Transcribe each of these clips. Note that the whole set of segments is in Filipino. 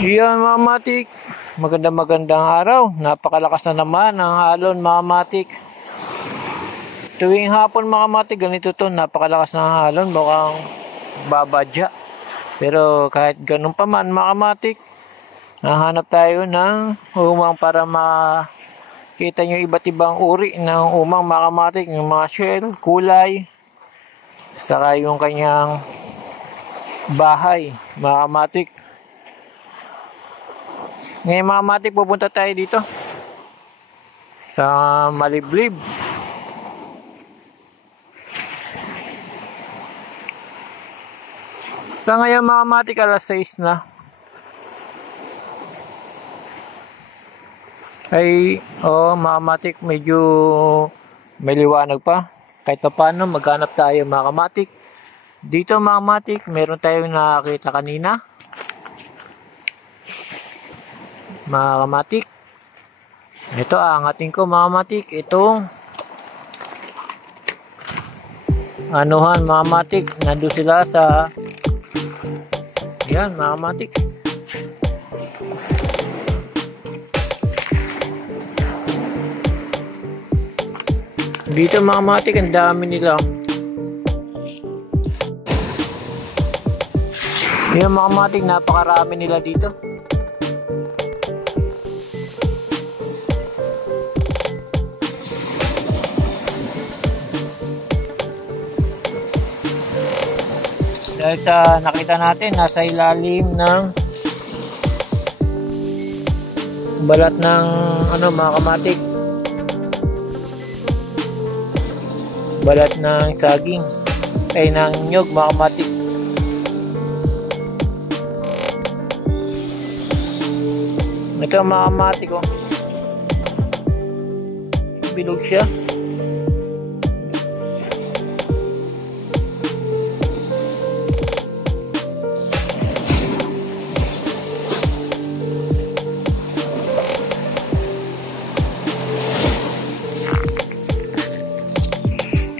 Iyan mga matik, magandang araw. Napakalakas na naman ang alon mga matik. Tuwing hapon mga matik, ganito to, napakalakas na ang alon, mukhang babadya. Pero kahit ganun pa man mga matik, nahanap tayo ng umang para makita nyo iba't ibang uri ng umang mga matik, yung mga shell, kulay, saka yung kanyang bahay mga matik. Ngayon mga matik, pupunta tayo dito sa Maliblib. Sa ngayon mga matik, alas 6 na. Ay, mga matik, medyo may liwanag pa. Kahit pa paano, maghanap tayo mga matik. Dito mga matik, meron tayong nakakita kanina. Mga matik. Ito, aangatin ko mga matik. Itong anuhan mga matik. Nandun sila sa yan mga matik. Dito mga matik, ang dami nila. Yan mga matik, napakarami nila dito. Dahil sa nakita natin, nasa ilalim ng balat ng mga kamatik, balat ng saging ay ng nyog mga kamatik. Ito mga kamatik, bilog siya.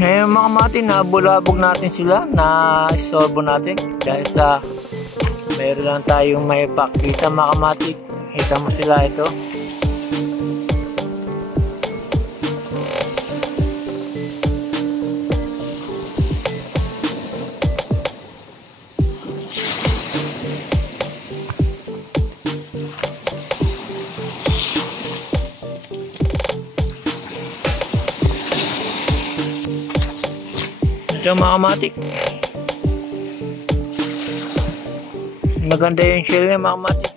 Ngayon mga matik, nabulabog natin sila, na-istorbo natin dahil sa mayroon lang tayong may pakita mga matik. Kita mo sila ito. Ito mga matik, maganda yung shell niya mga matik.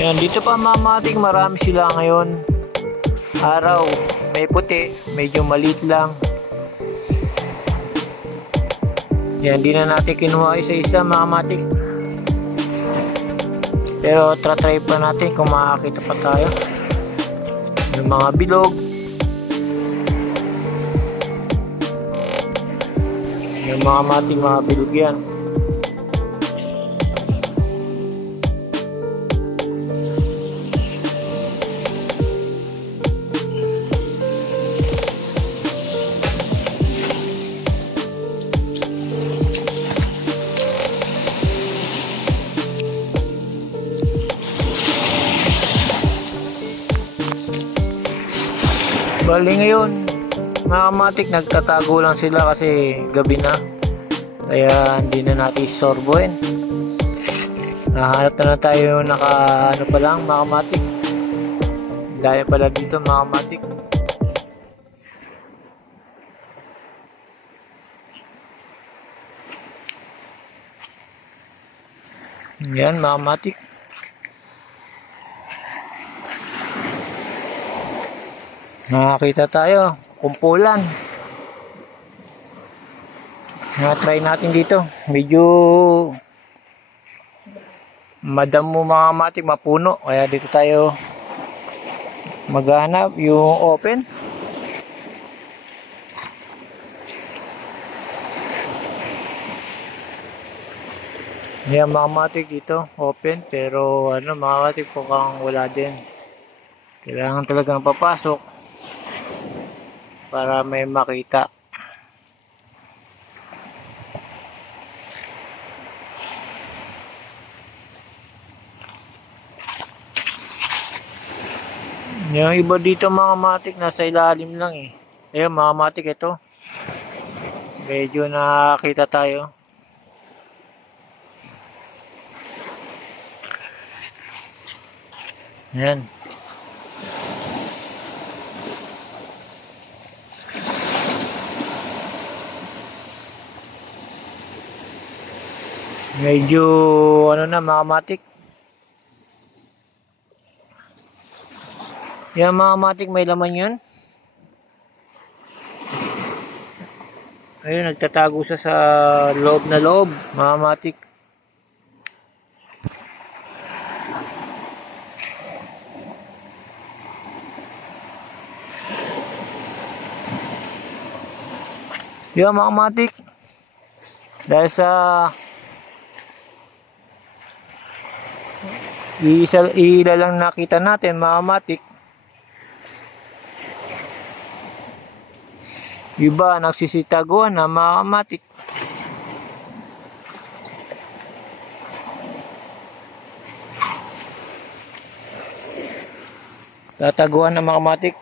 Yan, dito pa mga matik, marami sila ngayon. Araw, may puti, medyo maliit lang. Yan, di na natin kinuha isa-isa mga matik. Pero try pa natin kung makakita pa tayo yung mga bilog, yung mga mating mga bilog yan. Bali ngayon mga kamatik, nagtatago lang sila kasi gabi na, kaya hindi na natin istorbohin. Nahanap na tayo naka pa lang mga kamatik. Dahil pala dito mga kamatik. Yan mga kamatik. Nakakita tayo, kumpulan. Na-try natin dito. Medyo madamo mga matik, mapuno. Kaya dito tayo maghanap yung open. Yan mga matik dito, open. Pero mga matik, mukhang wala din. Kailangan talagang papasok. para may makita. Yung iba dito mga matik nasa ilalim lang eh. Ayun mga matik, ito. Medyo nakakita tayo. Ayan. Medyo ano na mga matik. Yan mga matik, may laman yun. Ayun, nagtatago siya sa loob na loob, mga matik. Yan mga matik. Dahil sa ila lang nakita natin mga matik. Iba nagsisitaguan na mga matik. Tataguan ng mga matik.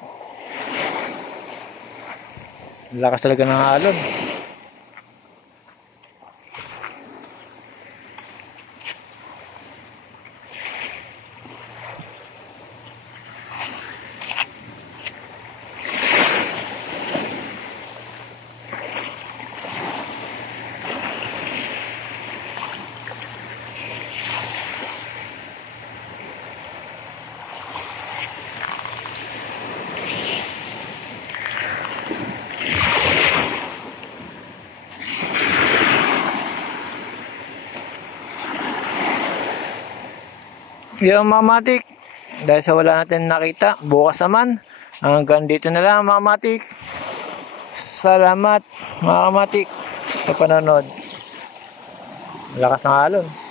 Lakas talaga ng alon. Yung mga matik, dahil sa wala natin nakita, bukas naman. Hanggang dito na lang mga matik. Salamat mga matik sa panonood. Lakas ng alon.